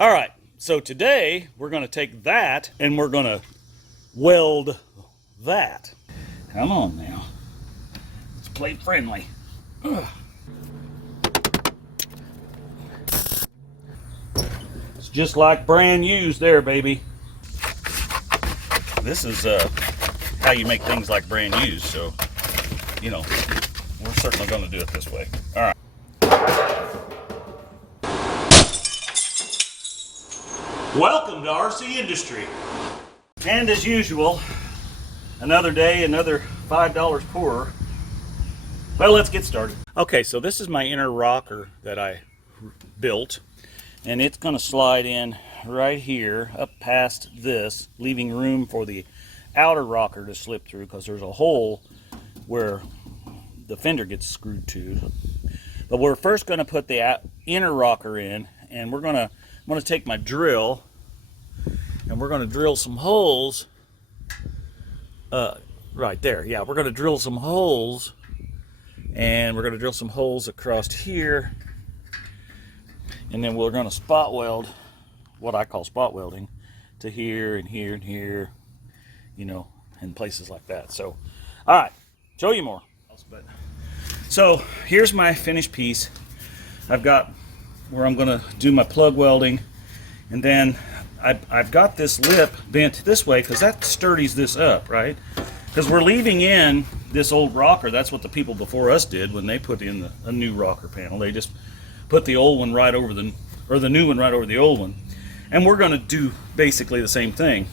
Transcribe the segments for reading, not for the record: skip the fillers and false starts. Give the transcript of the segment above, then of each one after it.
All right, so today we're going to take that and we're going to weld that. Come on now. It's plate friendly. Ugh. It's just like brand used there, baby. This is how you make things like brand used, so, you know, we're certainly going to do it this way. All right. Welcome to RCindustry. And as usual, another day, another $5 poorer. Well, let's get started. Okay, so this is my inner rocker that I built, and it's going to slide in right here up past this, leaving room for the outer rocker to slip through because there's a hole where the fender gets screwed to. But we're first going to put the inner rocker in, and I'm going to take my drill and we're going to drill some holes right there. Yeah, we're going to drill some holes, and we're going to drill some holes across here, and then we're going to spot weld, what I call spot welding, to here and here and here, you know, and places like that. So, all right, show you more. So here's my finished piece. I've got where I'm going to do my plug welding, and then I've got this lip bent this way because that sturdies this up, right? Because we're leaving in this old rocker. That's what the people before us did when they put in a new rocker panel. They just put the old one right over the new one right over the old one. And we're going to do basically the same thing.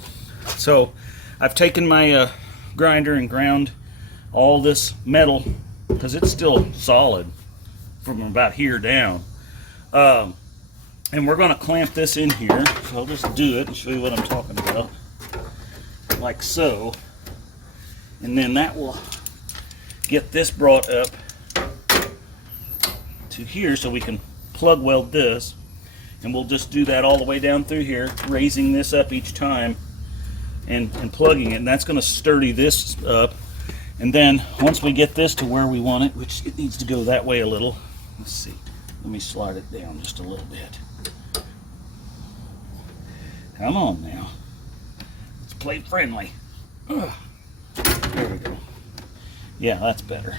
So I've taken my grinder and ground all this metal because it's still solid from about here down. And we're going to clamp this in here. So I'll just do it and show you what I'm talking about. Like so. And then that will get this brought up to here so we can plug weld this. And we'll just do that all the way down through here, raising this up each time and plugging it. And that's going to sturdy this up. And then once we get this to where we want it, which it needs to go that way a little. Let's see. Let me slide it down just a little bit. Come on now. It's plate friendly. Ugh. There we go. Yeah, that's better.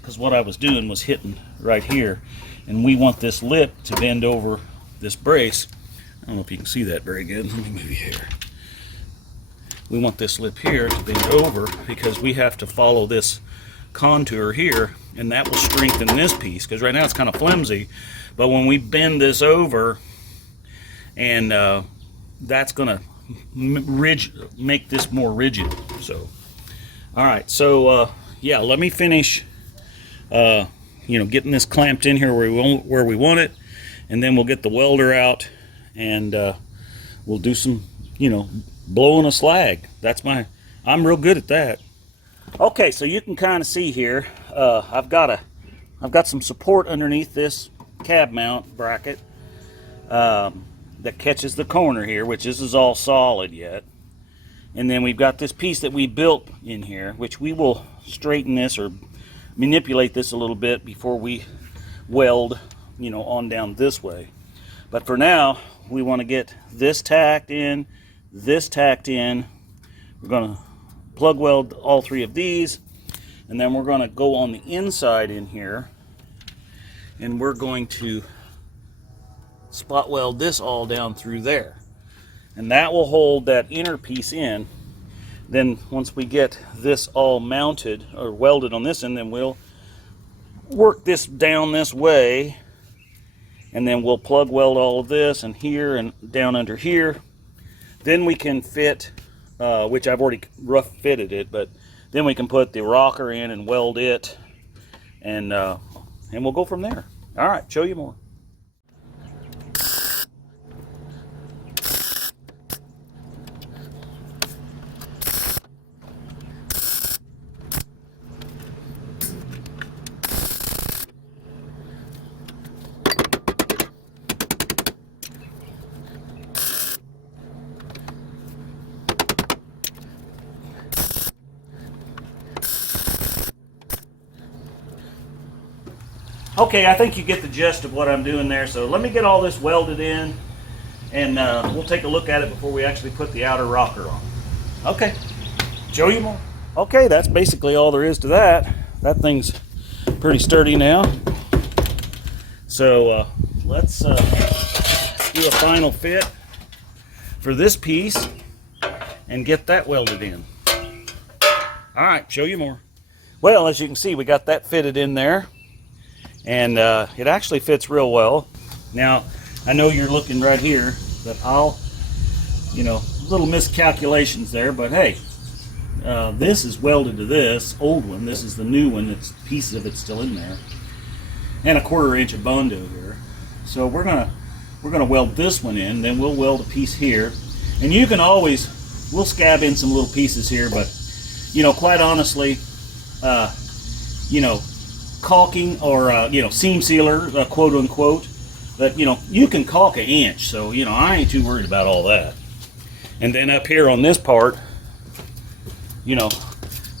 Because what I was doing was hitting right here, and we want this lip to bend over this brace. I don't know if you can see that very good. Let me move you here. We want this lip here to bend over because we have to follow this contour here, and that will strengthen this piece because right now it's kind of flimsy. But when we bend this over, and that's going to make this more rigid. So, all right. So yeah, let me finish. Getting this clamped in here where we want it, and then we'll get the welder out, and we'll do some, blowing a slag. I'm real good at that. Okay, so you can kind of see here, I've got some support underneath this cab mount bracket that catches the corner here, which this is all solid yet. And then we've got this piece that we built in here, which we will straighten this or manipulate this a little bit before we weld, on down this way. But for now, we want to get this tacked in, this tacked in. We're going to plug weld all three of these, and then we're going to go on the inside in here, and we're going to spot weld this all down through there, and that will hold that inner piece in. Then once we get this all mounted or welded on this end, then we'll work this down this way, and then we'll plug weld all of this and here and down under here. Then we can fit, which I've already rough fitted it, but then we can put the rocker in and weld it, and we'll go from there. All right, show you more. Okay, I think you get the gist of what I'm doing there. So let me get all this welded in, and we'll take a look at it before we actually put the outer rocker on. Okay, show you more. Okay, that's basically all there is to that. That thing's pretty sturdy now. So let's do a final fit for this piece and get that welded in. All right, show you more. Well, as you can see, we got that fitted in there, and it actually fits real well. Now, I know you're looking right here that little miscalculations there, but hey, this is welded to this old one. This is the new one. That's pieces of it still in there, and a 1/4 inch of Bondo here. So we're gonna weld this one in. Then we'll weld a piece here, and you can always, we'll scab in some little pieces here, but quite honestly, caulking or seam sealer, quote unquote, that you can caulk 1 inch. So I ain't too worried about all that. And then up here on this part, we're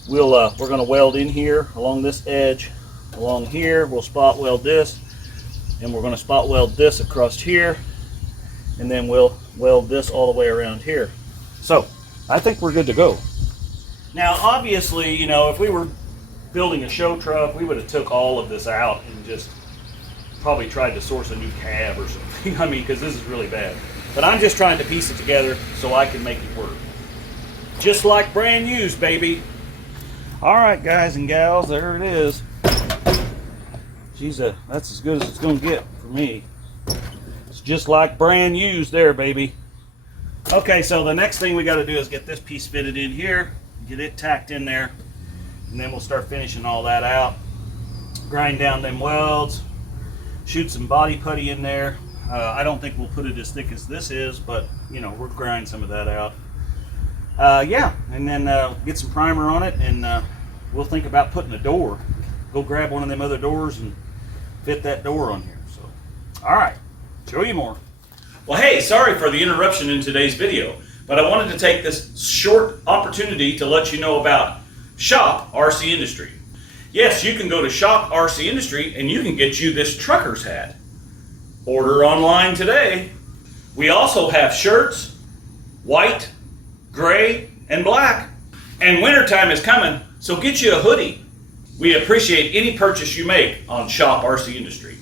going to weld in here along this edge, along here. We'll spot weld this, and we're going to spot weld this across here, and then we'll weld this all the way around here. So I think we're good to go. Now, obviously, if we were building a show truck, we would have took all of this out and just probably tried to source a new cab or something. I mean, because this is really bad. But I'm just trying to piece it together so I can make it work. Just like brand used, baby. All right, guys and gals, there it is. That's as good as it's going to get for me. It's just like brand used there, baby. Okay, so the next thing we got to do is get this piece fitted in here, get it tacked in there, and then we'll start finishing all that out. Grind down them welds, shoot some body putty in there. I don't think we'll put it as thick as this is, but we'll grind some of that out. Yeah, and then get some primer on it, and we'll think about putting a door. Go grab one of them other doors and fit that door on here. So, all right, show you more. Well, hey, sorry for the interruption in today's video, but I wanted to take this short opportunity to let you know about Shop RCindustry. Yes, you can go to Shop RCindustry and you can get you this trucker's hat. Order online today. We also have shirts, white, gray, and black. And wintertime is coming, so get you a hoodie. We appreciate any purchase you make on Shop RCindustry.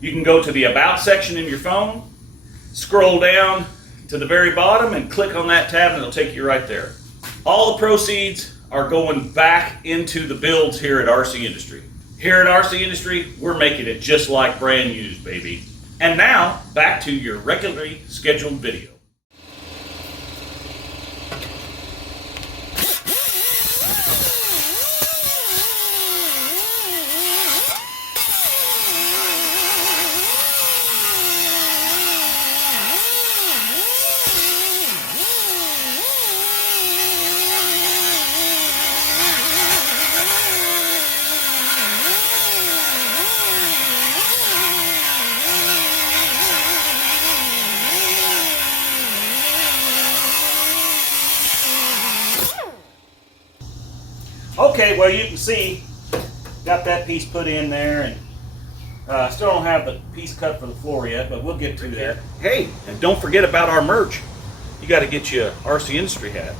You can go to the About section in your phone, scroll down to the very bottom and click on that tab and it'll take you right there. All the proceeds are going back into the builds here at RCindustry. Here at RCindustry, we're making it just like brand used, baby. And now, back to your regularly scheduled video. Okay, well, you can see, got that piece put in there, and still don't have the piece cut for the floor yet, but we'll get to that. Hey, and don't forget about our merch. You got to get you a RCindustry hat.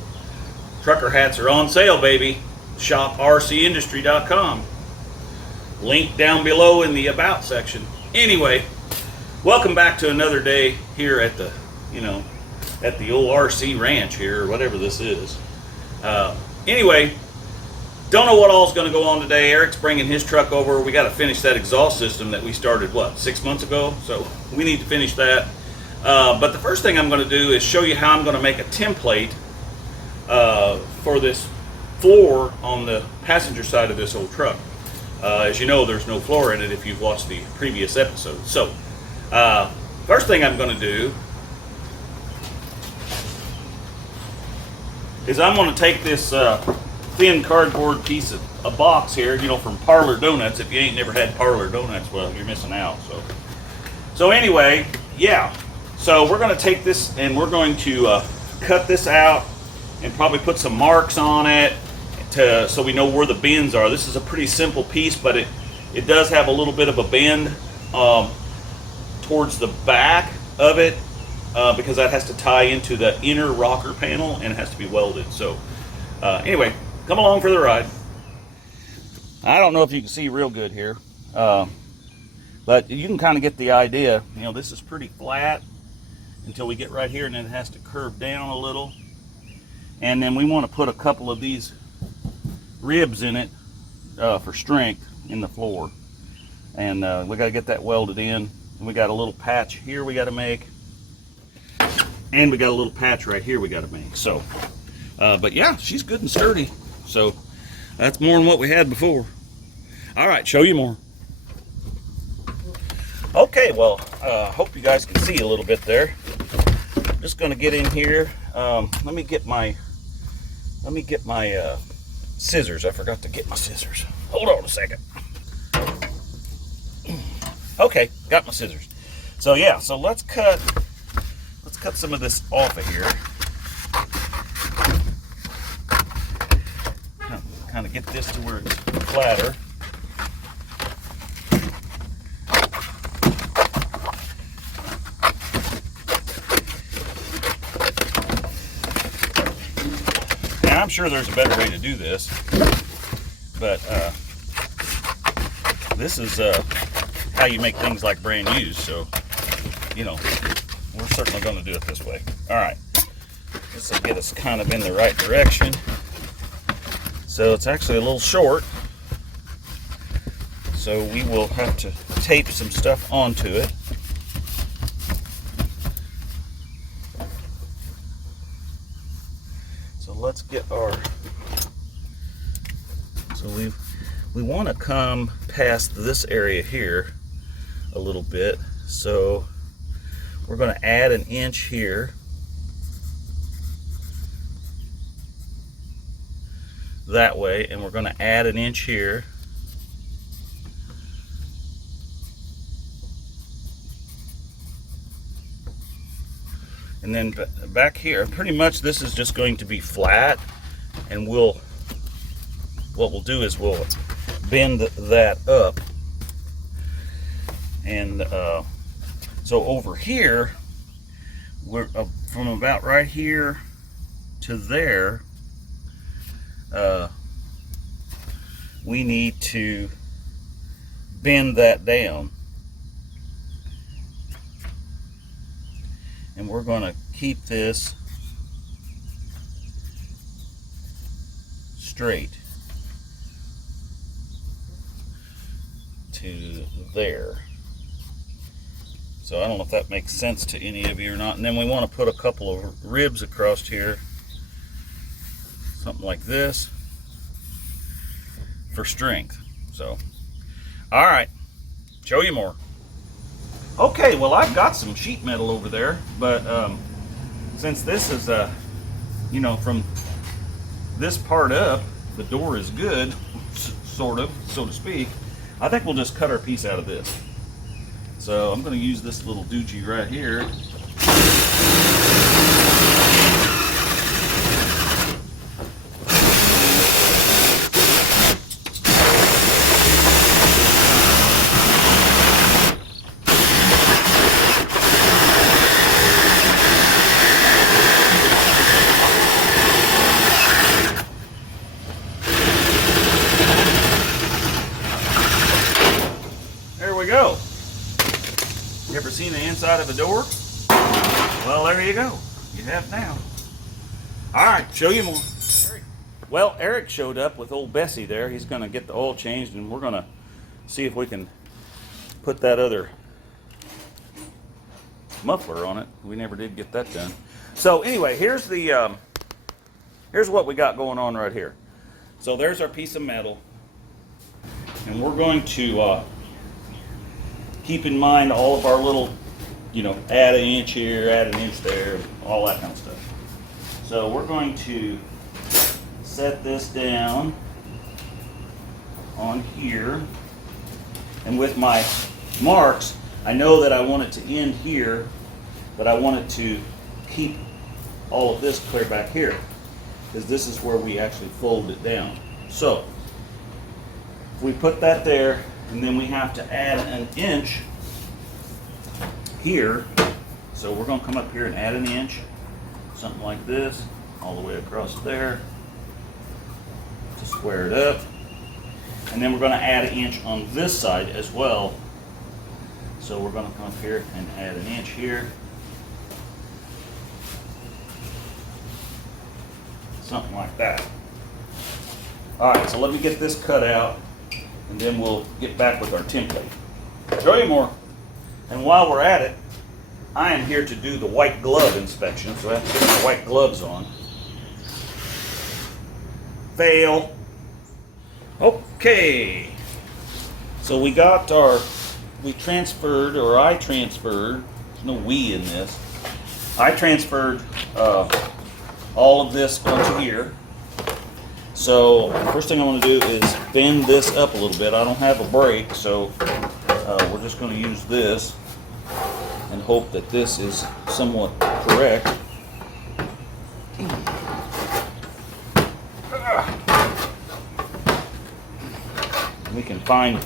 Trucker hats are on sale, baby. Shop RCindustry.com. Link down below in the About section. Anyway, welcome back to another day here at the, at the old RC ranch here, or whatever this is. Anyway, don't know what all's going to go on today. Eric's bringing his truck over. We got to finish that exhaust system that we started, 6 months ago? So we need to finish that. But the first thing I'm going to do is show you how I'm going to make a template for this floor on the passenger side of this old truck. As you know, there's no floor in it if you've watched the previous episode. So first thing I'm going to do is I'm going to take this thin cardboard piece of a box here, from Parlor Donuts. If you ain't never had Parlor Donuts, well, you're missing out. So anyway, yeah. So we're going to take this and we're going to cut this out and probably put some marks on it so we know where the bends are. This is a pretty simple piece, but It does have a little bit of a bend towards the back of it because that has to tie into the inner rocker panel and it has to be welded. So anyway, come along for the ride. I don't know if you can see real good here, but you can kind of get the idea. You know, this is pretty flat until we get right here, and then it has to curve down a little. And then we want to put a couple of these ribs in it for strength in the floor. And we got to get that welded in. And we got a little patch here we got to make. And we got a little patch right here we got to make. So, but yeah, she's good and sturdy. So that's more than what we had before. All right, show you more. Okay, well, hope you guys can see a little bit there. Just gonna get in here. Let me get my scissors. I forgot to get my scissors. Hold on a second. Okay, got my scissors. So yeah, so let's cut some of this off of here. Kind of get this to where it's flatter. I'm sure there's a better way to do this, but this is how you make things like brand used, so, you know, we're certainly going to do it this way. All right, this will get us kind of in the right direction. So it's actually a little short, so we will have to tape some stuff onto it. Let's get our, so we want to come past this area here a little bit, so we're going to add an inch here, that way, and we're going to add an inch here, and then back here, pretty much this is just going to be flat, and what we'll do is we'll bend that up. And so over here, we're from about right here to there, we need to bend that down. And we're going to keep this straight to there. So I don't know if that makes sense to any of you or not. And then we want to put a couple of ribs across here, something like this, for strength. So, all right, show you more. Okay, well, I've got some sheet metal over there, but since this is, you know, from this part up, the door is good, sort of, so to speak, I think we'll just cut our piece out of this. So I'm going to use this little doogie right here. Go. You ever seen the inside of a door? Well, there you go. You have now. All right, show you more. Well, Eric showed up with old Bessie there. He's going to get the oil changed, and we're going to see if we can put that other muffler on it. We never did get that done. So anyway, here's the here's what we got going on right here. So there's our piece of metal, and we're going to keep in mind all of our little, you know, add an inch here, add an inch there, all that kind of stuff. So we're going to set this down on here, and with my marks, I know that I want it to end here, but I want it to keep all of this clear back here, because this is where we actually fold it down. So if we put that there, And then we have to add an inch here. So we're going to come up here and add an inch, something like this, all the way across there to square it up. And then we're going to add an inch on this side as well. So we're going to come up here and add an inch here. Something like that. Alright, so let me get this cut out and then we'll get back with our template. Show you more. And while we're at it, I am here to do the white glove inspection, so I have to get my white gloves on. Fail. Okay. So we got our, I transferred, there's no we in this. I transferred all of this onto here. So first thing I want to do is bend this up a little bit. I don't have a brake, so we're just going to use this and hope that this is somewhat correct. We can fine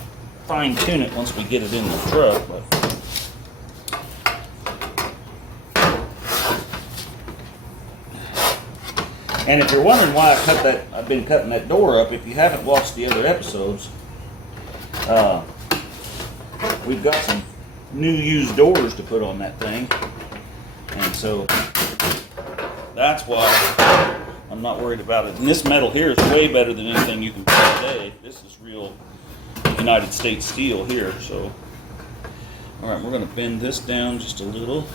tune it once we get it in the truck, but and if you're wondering why I've been cutting that door up, if you haven't watched the other episodes, we've got some new used doors to put on that thing, and so that's why I'm not worried about it. And this metal here is way better than anything you can buy today. This is real United States steel here. So, all right, we're going to bend this down just a little.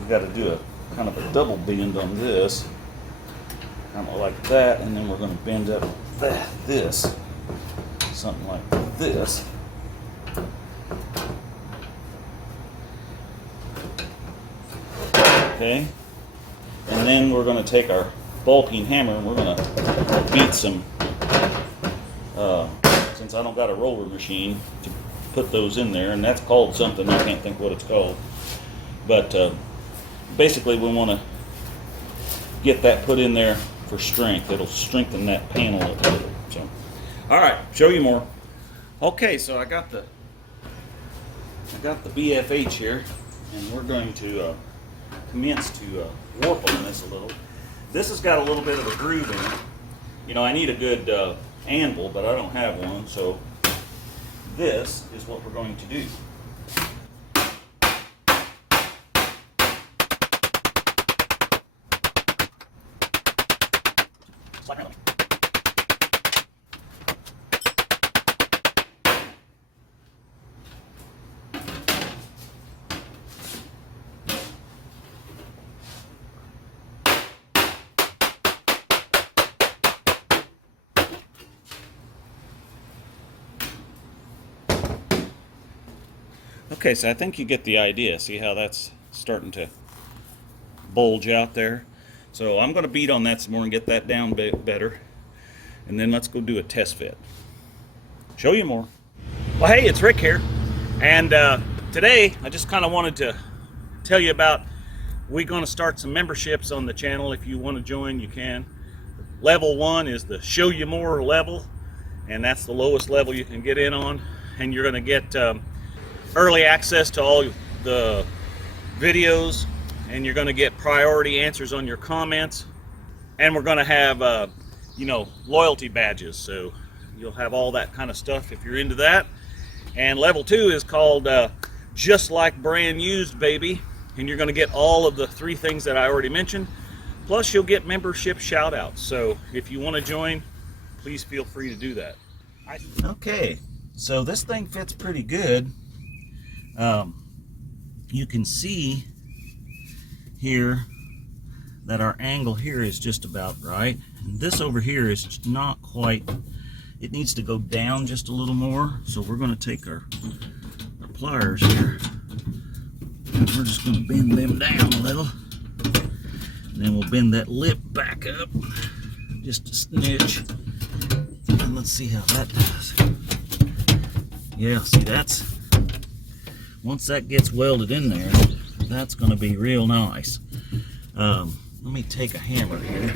We got to do a kind of a double bend on this, kind of like that, and then we're going to bend up this, something like this. Okay, and then we're going to take our bulking hammer and we're going to beat some, since I don't got a roller machine to put those in there, and that's called something, I can't think what it's called, but basically we want to get that put in there for strength. It'll strengthen that panel a little. So, all right, show you more. Okay, so I got the BFH here, and we're going to commence to warp on this a little. This has got a little bit of a groove in it. You know, I need a good anvil, but I don't have one, so this is what we're going to do. Slide around. Okay, so I think you get the idea. See how that's starting to bulge out there? So I'm going to beat on that some more and get that down better. And then let's go do a test fit. Show you more. Well, hey, it's Rick here. And today I just kind of wanted to tell you about, we're going to start some memberships on the channel. If you want to join, you can. Level 1 is the Show You More level. And that's the lowest level you can get in on. And you're going to get early access to all the videos, and you're going to get priority answers on your comments, and we're going to have you know, loyalty badges, so you'll have all that kind of stuff if you're into that. And level 2 is called Just Like Brand Used, baby, and you're going to get all of the 3 things that I already mentioned, plus you'll get membership shout outs. So if you want to join, please feel free to do that. Okay, so this thing fits pretty good. You can see here that our angle here is just about right, and this over here is not quite. It needs to go down just a little more, so we're going to take our pliers here and we're just going to bend them down a little, and then we'll bend that lip back up just a snitch, and let's see how that does. Yeah, see, that's, once that gets welded in there, that's going to be real nice. Let me take a hammer here.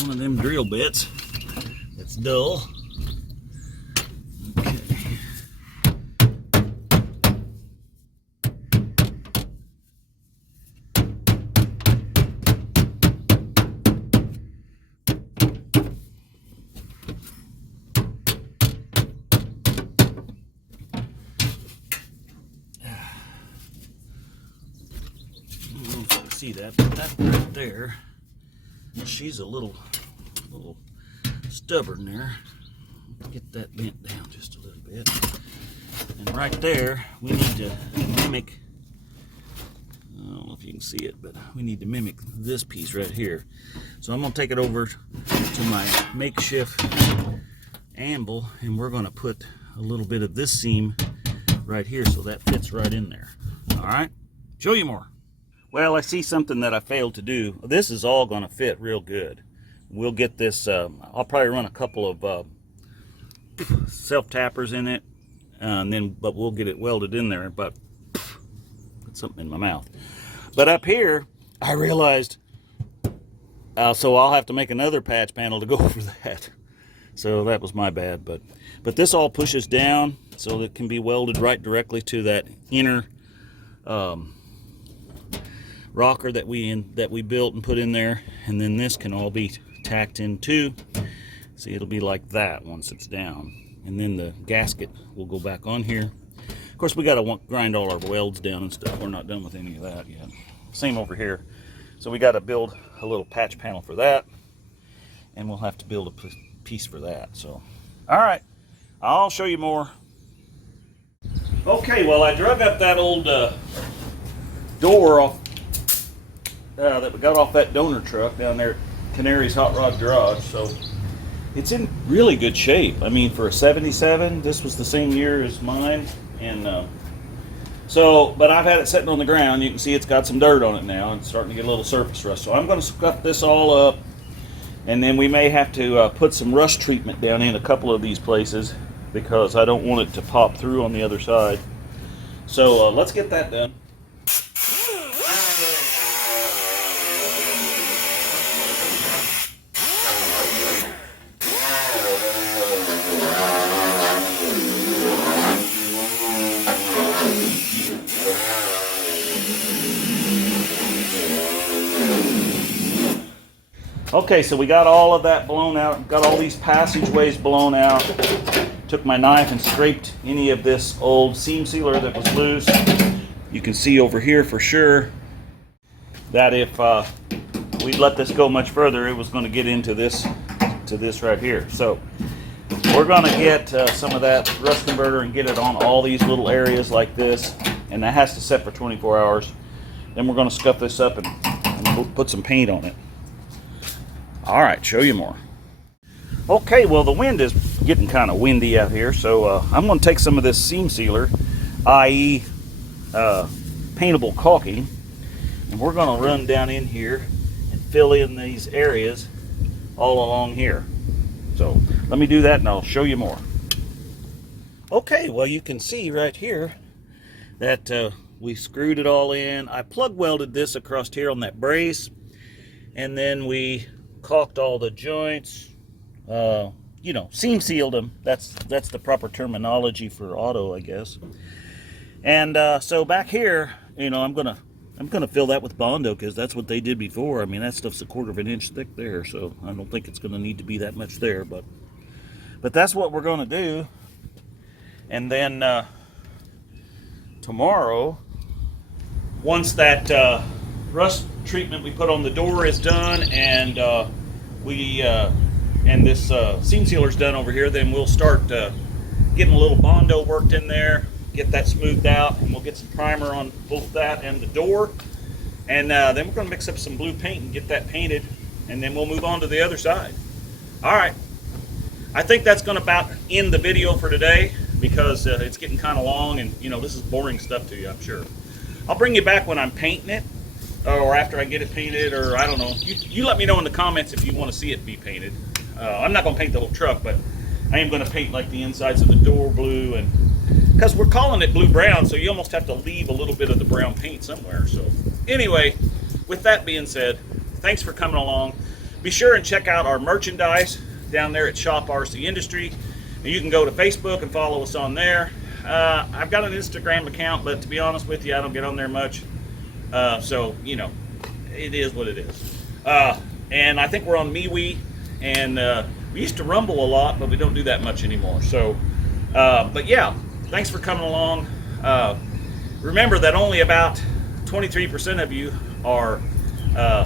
One of them drill bits that's dull. Okay. See that, but that right there, she's a little stubborn there. Get that bent down just a little bit. And right there, we need to mimic, I don't know if you can see it, but we need to mimic this piece right here. So I'm going to take it over to my makeshift anvil, and we're going to put a little bit of this seam right here so that fits right in there. All right, show you more. Well, I see something that I failed to do. This is all going to fit real good. We'll get this, I'll probably run a couple of self-tappers in it, but we'll get it welded in there. But put something in my mouth. But up here, I realized, so I'll have to make another patch panel to go over that. So that was my bad. But this all pushes down so that it can be welded right directly to that inner rocker that we built and put in there, and then this can all be tacked in too. See, it'll be like that once it's down, and then the gasket will go back on here. Of course, we got to grind all our welds down and stuff. We're not done with any of that yet. Same over here. So we got to build a little patch panel for that, and we'll have to build a piece for that. So, all right, I'll show you more. Okay, well, I drug up that old door off that we got off that donor truck down there at Canary's Hot Rod Garage. So it's in really good shape. I mean, for a 77, this was the same year as mine. And but I've had it sitting on the ground. You can see it's got some dirt on it now and it's starting to get a little surface rust. So I'm going to scuff this all up, and then we may have to put some rust treatment down in a couple of these places because I don't want it to pop through on the other side. So let's get that done. Okay, so we got all of that blown out, got all these passageways blown out. Took my knife and scraped any of this old seam sealer that was loose. You can see over here for sure that if we'd let this go much further, it was going to get into this right here. So we're going to get some of that rust converter and get it on all these little areas like this, and that has to set for 24 hours. Then we're going to scuff this up and put some paint on it. All right, show you more. Okay, well, the wind is getting kind of windy out here, so I'm going to take some of this seam sealer, i.e. paintable caulking, and we're going to run down in here and fill in these areas all along here. So let me do that and I'll show you more. Okay, well, you can see right here that we screwed it all in. I plug welded this across here on that brace, and then we caulked all the joints, you know, seam sealed them. That's the proper terminology for auto, I guess. And so back here, you know, I'm gonna fill that with Bondo because that's what they did before. I mean, that stuff's 1/4 of an inch thick there, so I don't think it's gonna need to be that much there, but that's what we're gonna do. And then tomorrow, once that rust treatment we put on the door is done, and this seam sealer's done over here, then we'll start getting a little Bondo worked in there, get that smoothed out, and we'll get some primer on both that and the door, and then we're going to mix up some blue paint and get that painted, and then we'll move on to the other side. All right, I think that's going to about end the video for today because it's getting kind of long, and you know, this is boring stuff to you, I'm sure. I'll bring you back when I'm painting it, or after I get it painted, or I don't know. You let me know in the comments if you want to see it be painted. I'm not going to paint the whole truck, but I am going to paint like the insides of the door blue, and because we're calling it blue-brown, so you almost have to leave a little bit of the brown paint somewhere. So anyway, with that being said, thanks for coming along. be sure and check out our merchandise down there at Shop RCindustry. And you can go to Facebook and follow us on there. I've got an Instagram account, but to be honest with you, I don't get on there much. So, you know, it is what it is. And I think we're on MeWe, and we used to rumble a lot, but we don't do that much anymore. So, but yeah, thanks for coming along. Remember that only about 23% of you are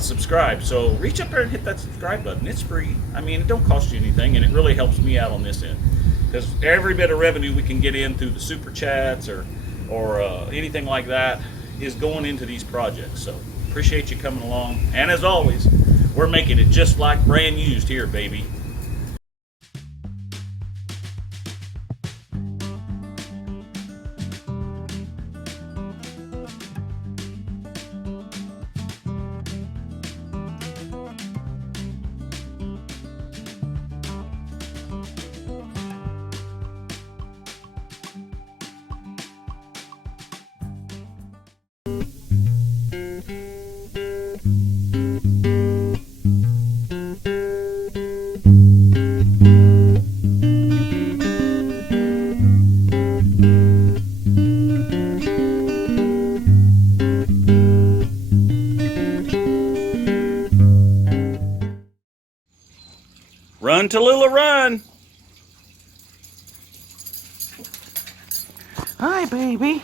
subscribed. So reach up there and hit that subscribe button. It's free. I mean, it don't cost you anything, and it really helps me out on this end. Because every bit of revenue we can get in through the super chats or anything like that is going into these projects. So appreciate you coming along. And as always, we're making it just like brand used here, baby. Run, Tallulah, run! Hi, baby.